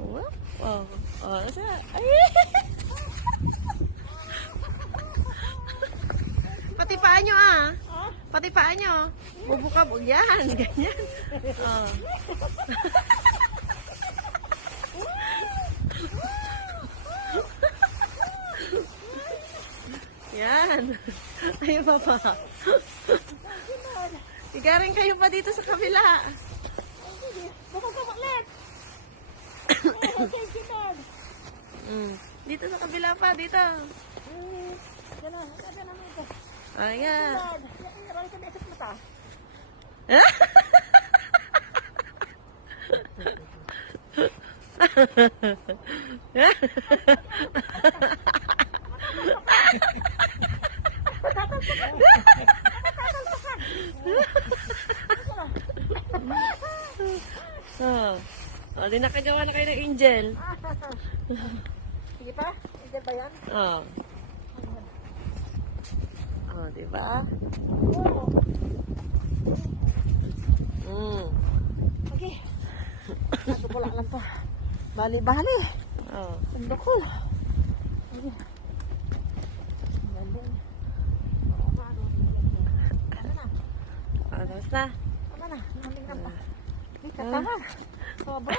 Oh, oh, ay! Pati paa nyo ah. Pati paa nyo. Bubukab. Yan, ganyan. Oh. Yan. Ayun pa pa. Igaring kayo pa dito sa kabila. Bukod ka maklit. Dito sa kabila pa, dito. Gano'n, gano'n ito. Ayan. Meron ka dito sa mata. Oh. Oh, di nakagawa na kayo ng angel. Sige pa? Angel ba yan? Oh. Oh, di ba? Okay. Nagpula lang to. Bali-bali. Oh. Ang dako. Okay. Galing. Tama na. Oh, tapos na. Tama na. Maling na pa. Hindi ka tama. Sobra.